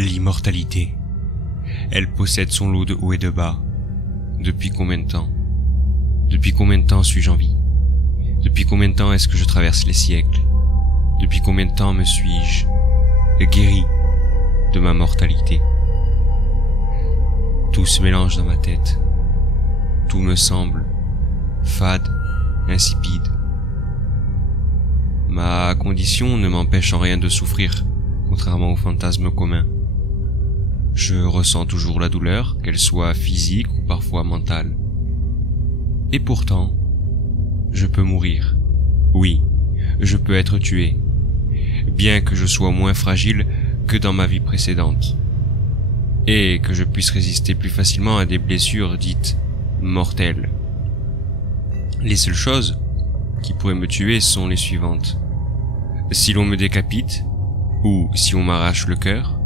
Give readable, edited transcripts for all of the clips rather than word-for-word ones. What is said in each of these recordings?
L'immortalité. Elle possède son lot de hauts et de bas. Depuis combien de temps? Depuis combien de temps suis-je en vie? Depuis combien de temps est-ce que je traverse les siècles? Depuis combien de temps me suis-je guéri de ma mortalité? Tout se mélange dans ma tête. Tout me semble fade, insipide. Ma condition ne m'empêche en rien de souffrir, contrairement aux fantasmes communs. Je ressens toujours la douleur, qu'elle soit physique ou parfois mentale. Et pourtant, je peux mourir. Oui, je peux être tué, bien que je sois moins fragile que dans ma vie précédente, et que je puisse résister plus facilement à des blessures dites mortelles. Les seules choses qui pourraient me tuer sont les suivantes. Si l'on me décapite, ou si on m'arrache le cœur,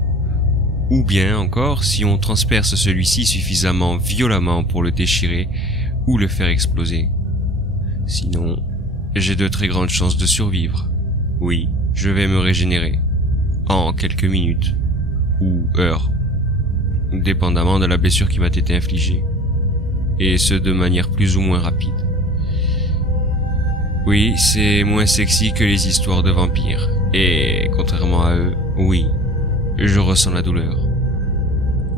ou bien encore si on transperce celui-ci suffisamment violemment pour le déchirer ou le faire exploser. Sinon, j'ai de très grandes chances de survivre. Oui, je vais me régénérer, en quelques minutes, ou heures, dépendamment de la blessure qui m'a été infligée, et ce de manière plus ou moins rapide. Oui, c'est moins sexy que les histoires de vampires, et contrairement à eux, oui, je ressens la douleur.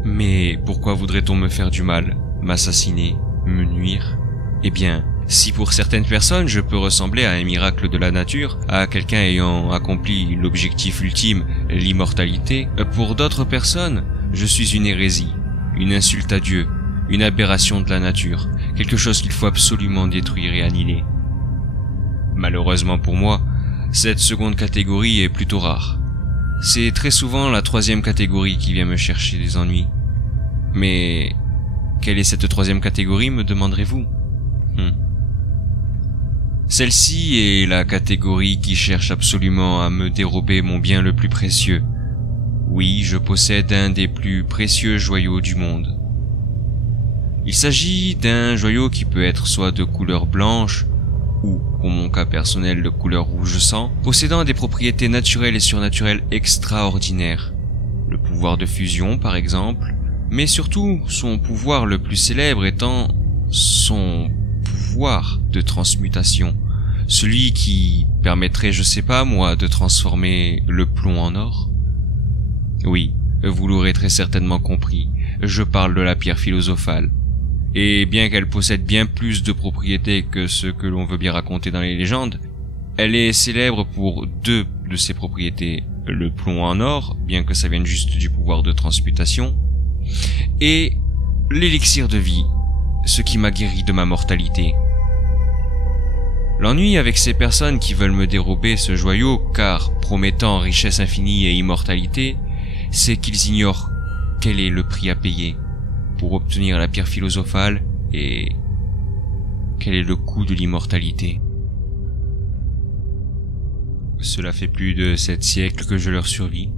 Mais pourquoi voudrait-on me faire du mal, m'assassiner, me nuire? Eh bien, si pour certaines personnes je peux ressembler à un miracle de la nature, à quelqu'un ayant accompli l'objectif ultime, l'immortalité, pour d'autres personnes, je suis une hérésie, une insulte à Dieu, une aberration de la nature, quelque chose qu'il faut absolument détruire et annihiler. Malheureusement pour moi, cette seconde catégorie est plutôt rare. C'est très souvent la troisième catégorie qui vient me chercher des ennuis. Mais quelle est cette troisième catégorie, me demanderez-vous? Celle-ci est la catégorie qui cherche absolument à me dérober mon bien le plus précieux. Oui, je possède un des plus précieux joyaux du monde. Il s'agit d'un joyau qui peut être soit de couleur blanche, ou, pour mon cas personnel, de couleur rouge sang, possédant des propriétés naturelles et surnaturelles extraordinaires. Le pouvoir de fusion, par exemple, mais surtout son pouvoir le plus célèbre étant son pouvoir de transmutation, celui qui permettrait, je sais pas moi, de transformer le plomb en or. Oui, vous l'aurez très certainement compris, je parle de la pierre philosophale. Et bien qu'elle possède bien plus de propriétés que ce que l'on veut bien raconter dans les légendes, elle est célèbre pour deux de ses propriétés, le plomb en or, bien que ça vienne juste du pouvoir de transmutation, et l'élixir de vie, ce qui m'a guéri de ma mortalité. L'ennui avec ces personnes qui veulent me dérober ce joyau, car promettant richesse infinie et immortalité, c'est qu'ils ignorent quel est le prix à payer pour obtenir la pierre philosophale et quel est le coût de l'immortalité. Cela fait plus de 7 siècles que je leur survis.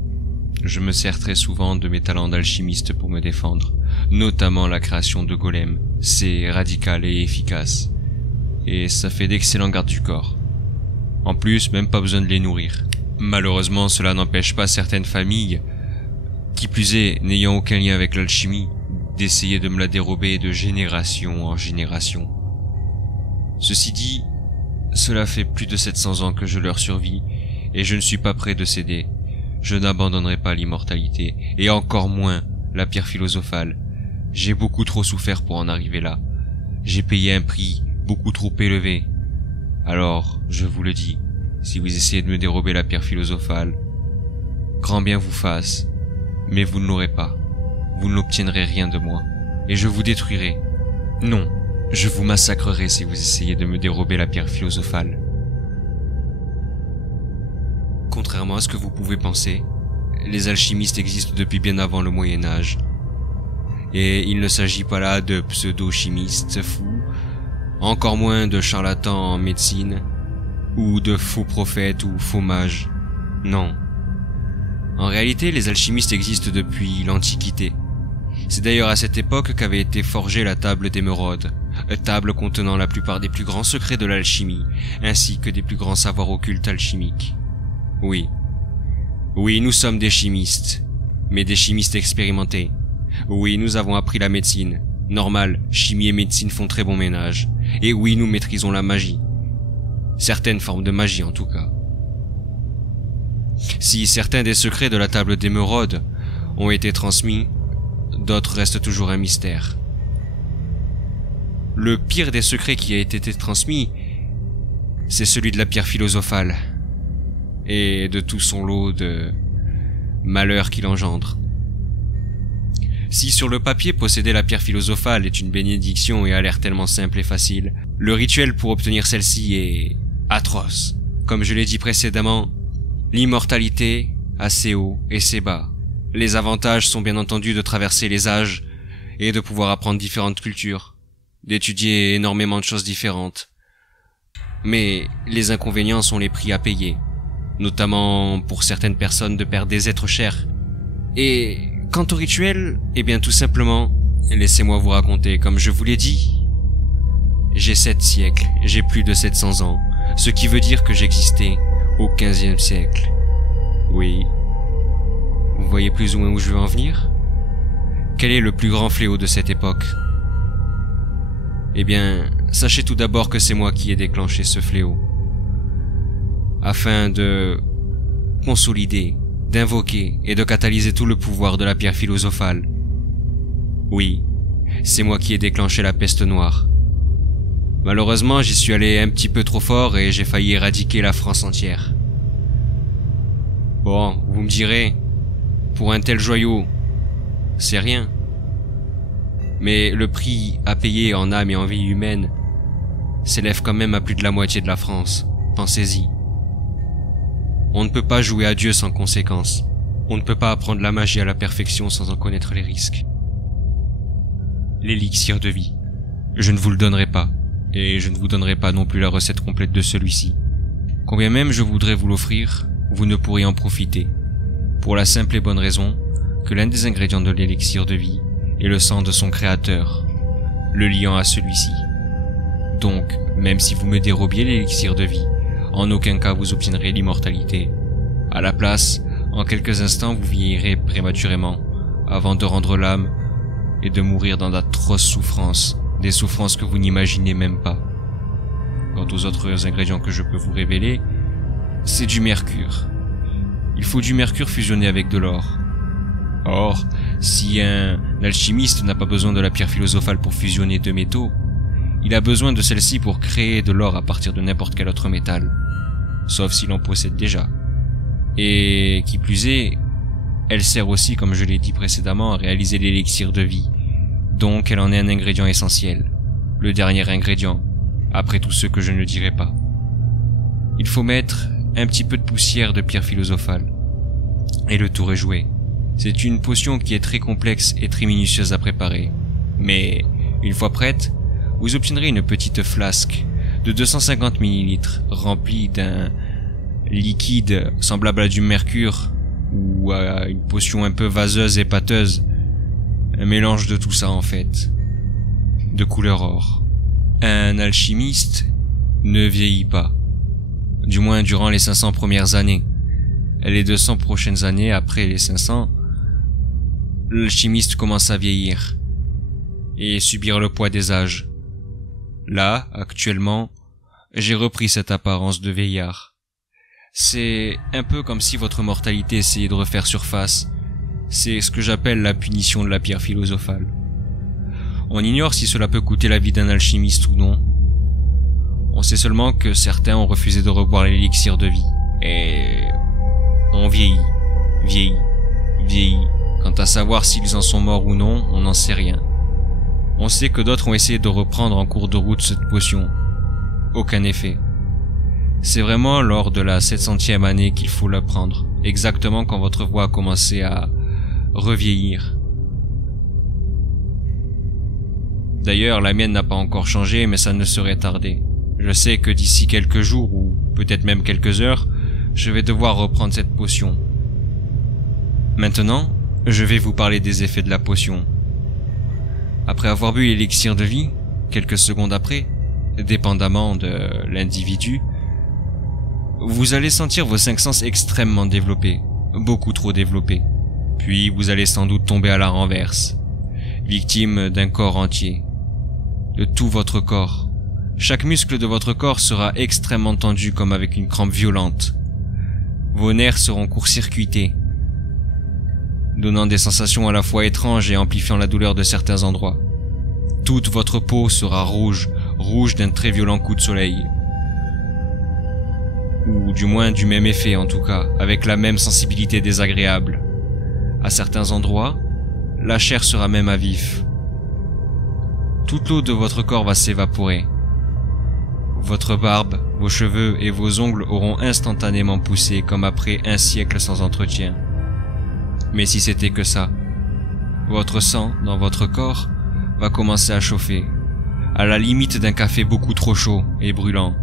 Je me sers très souvent de mes talents d'alchimiste pour me défendre, notamment la création de golems. C'est radical et efficace, et ça fait d'excellents gardes du corps. En plus, même pas besoin de les nourrir. Malheureusement, cela n'empêche pas certaines familles, qui plus est, n'ayant aucun lien avec l'alchimie, d'essayer de me la dérober de génération en génération. Ceci dit, cela fait plus de 700 ans que je leur survis, et je ne suis pas prêt de céder. Je n'abandonnerai pas l'immortalité, et encore moins la pierre philosophale. J'ai beaucoup trop souffert pour en arriver là. J'ai payé un prix beaucoup trop élevé. Alors, je vous le dis, si vous essayez de me dérober la pierre philosophale, grand bien vous fasse, mais vous ne l'aurez pas. Vous n'obtiendrez rien de moi, et je vous détruirai. Non, je vous massacrerai si vous essayez de me dérober la pierre philosophale. Contrairement à ce que vous pouvez penser, les alchimistes existent depuis bien avant le Moyen-Âge. Et il ne s'agit pas là de pseudo-chimistes fous, encore moins de charlatans en médecine, ou de faux prophètes ou faux mages. Non. En réalité, les alchimistes existent depuis l'Antiquité. C'est d'ailleurs à cette époque qu'avait été forgée la table d'Émeraude, table contenant la plupart des plus grands secrets de l'alchimie, ainsi que des plus grands savoirs occultes alchimiques. Oui, nous sommes des chimistes, mais des chimistes expérimentés. Oui, nous avons appris la médecine. Normal, chimie et médecine font très bon ménage. Et oui, nous maîtrisons la magie. Certaines formes de magie en tout cas. Si certains des secrets de la table d'émeraude ont été transmis, d'autres restent toujours un mystère. Le pire des secrets qui a été transmis, c'est celui de la pierre philosophale, et de tout son lot de malheurs qu'il engendre. Si sur le papier posséder la pierre philosophale est une bénédiction et a l'air tellement simple et facile, le rituel pour obtenir celle-ci est atroce. Comme je l'ai dit précédemment, l'immortalité a ses hauts et ses bas. Les avantages sont bien entendu de traverser les âges et de pouvoir apprendre différentes cultures, d'étudier énormément de choses différentes. Mais les inconvénients sont les prix à payer, notamment pour certaines personnes de perdre des êtres chers. Et quant au rituel, eh bien tout simplement, laissez-moi vous raconter, comme je vous l'ai dit, j'ai 7 siècles, j'ai plus de 700 ans, ce qui veut dire que j'existais au 15e siècle. Oui. Vous voyez plus ou moins où je veux en venir? Quel est le plus grand fléau de cette époque? Eh bien, sachez tout d'abord que c'est moi qui ai déclenché ce fléau. Afin de consolider, d'invoquer et de catalyser tout le pouvoir de la pierre philosophale. Oui, c'est moi qui ai déclenché la peste noire. Malheureusement, j'y suis allé un petit peu trop fort et j'ai failli éradiquer la France entière. Bon, vous me direz, pour un tel joyau, c'est rien. Mais le prix à payer en âme et en vie humaine s'élève quand même à plus de la moitié de la France. Pensez-y. On ne peut pas jouer à Dieu sans conséquence. On ne peut pas apprendre la magie à la perfection sans en connaître les risques. L'élixir de vie. Je ne vous le donnerai pas. Et je ne vous donnerai pas non plus la recette complète de celui-ci. Combien même je voudrais vous l'offrir, vous ne pourrez en profiter. Pour la simple et bonne raison que l'un des ingrédients de l'élixir de vie est le sang de son créateur, le liant à celui-ci. Donc, même si vous me dérobiez l'élixir de vie, en aucun cas vous obtiendrez l'immortalité. À la place, en quelques instants vous vieillirez prématurément, avant de rendre l'âme et de mourir dans d'atroces souffrances, des souffrances que vous n'imaginez même pas. Quant aux autres ingrédients que je peux vous révéler, c'est du mercure. Il faut du mercure fusionné avec de l'or. Or, si un alchimiste n'a pas besoin de la pierre philosophale pour fusionner deux métaux, il a besoin de celle-ci pour créer de l'or à partir de n'importe quel autre métal, sauf s'il en possède déjà. Et qui plus est, elle sert aussi, comme je l'ai dit précédemment, à réaliser l'élixir de vie. Donc elle en est un ingrédient essentiel, le dernier ingrédient, après tous ceux que je ne dirai pas. Il faut mettre un petit peu de poussière de pierre philosophale, et le tour est joué. C'est une potion qui est très complexe et très minutieuse à préparer, mais une fois prête, vous obtiendrez une petite flasque de 250 ml remplie d'un liquide semblable à du mercure ou à une potion un peu vaseuse et pâteuse. Un mélange de tout ça en fait, de couleur or. Un alchimiste ne vieillit pas, du moins durant les 500 premières années. Les 200 prochaines années après les 500, l'alchimiste commence à vieillir et subir le poids des âges. Là, actuellement, j'ai repris cette apparence de vieillard. C'est un peu comme si votre mortalité essayait de refaire surface. C'est ce que j'appelle la punition de la pierre philosophale. On ignore si cela peut coûter la vie d'un alchimiste ou non. On sait seulement que certains ont refusé de reboire l'élixir de vie. Et on vieillit, vieillit, vieillit. Quant à savoir s'ils en sont morts ou non, on n'en sait rien. On sait que d'autres ont essayé de reprendre en cours de route cette potion. Aucun effet. C'est vraiment lors de la 700e année qu'il faut la prendre, exactement quand votre voix a commencé à revieillir. D'ailleurs, la mienne n'a pas encore changé, mais ça ne saurait tarder. Je sais que d'ici quelques jours, ou peut-être même quelques heures, je vais devoir reprendre cette potion. Maintenant, je vais vous parler des effets de la potion. Après avoir bu l'élixir de vie, quelques secondes après, dépendamment de l'individu, vous allez sentir vos 5 sens extrêmement développés, beaucoup trop développés. Puis vous allez sans doute tomber à la renverse, victime d'un corps entier, de tout votre corps. Chaque muscle de votre corps sera extrêmement tendu comme avec une crampe violente. Vos nerfs seront court-circuités, donnant des sensations à la fois étranges et amplifiant la douleur de certains endroits. Toute votre peau sera rouge, rouge d'un très violent coup de soleil. Ou du moins du même effet en tout cas, avec la même sensibilité désagréable. À certains endroits, la chair sera même à vif. Toute l'eau de votre corps va s'évaporer. Votre barbe, vos cheveux et vos ongles auront instantanément poussé comme après un siècle sans entretien. Mais si c'était que ça, votre sang dans votre corps va commencer à chauffer, à la limite d'un café beaucoup trop chaud et brûlant,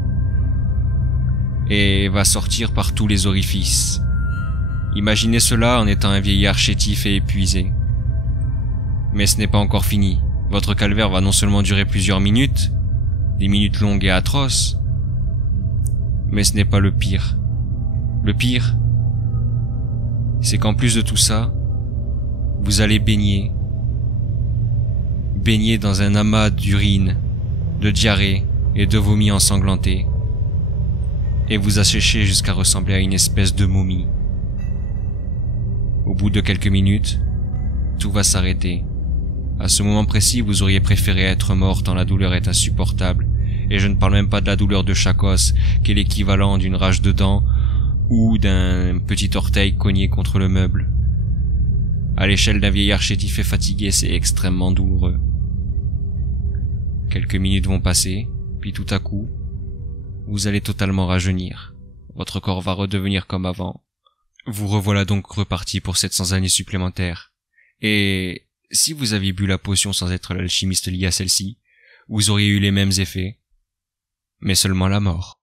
et va sortir par tous les orifices. Imaginez cela en étant un vieillard chétif et épuisé. Mais ce n'est pas encore fini. Votre calvaire va non seulement durer plusieurs minutes, des minutes longues et atroces, mais ce n'est pas le pire. Le pire, c'est qu'en plus de tout ça, vous allez baigner dans un amas d'urine, de diarrhée et de vomi ensanglanté, et vous assécher jusqu'à ressembler à une espèce de momie. Au bout de quelques minutes, tout va s'arrêter. À ce moment précis, vous auriez préféré être mort tant la douleur est insupportable, et je ne parle même pas de la douleur de chaque os, qui est l'équivalent d'une rage de dents ou d'un petit orteil cogné contre le meuble. À l'échelle d'un vieillard chétif et fatigué, c'est extrêmement douloureux. Quelques minutes vont passer, puis tout à coup, vous allez totalement rajeunir. Votre corps va redevenir comme avant. Vous revoilà donc reparti pour 700 années supplémentaires. Et si vous aviez bu la potion sans être l'alchimiste lié à celle-ci, vous auriez eu les mêmes effets, mais seulement la mort.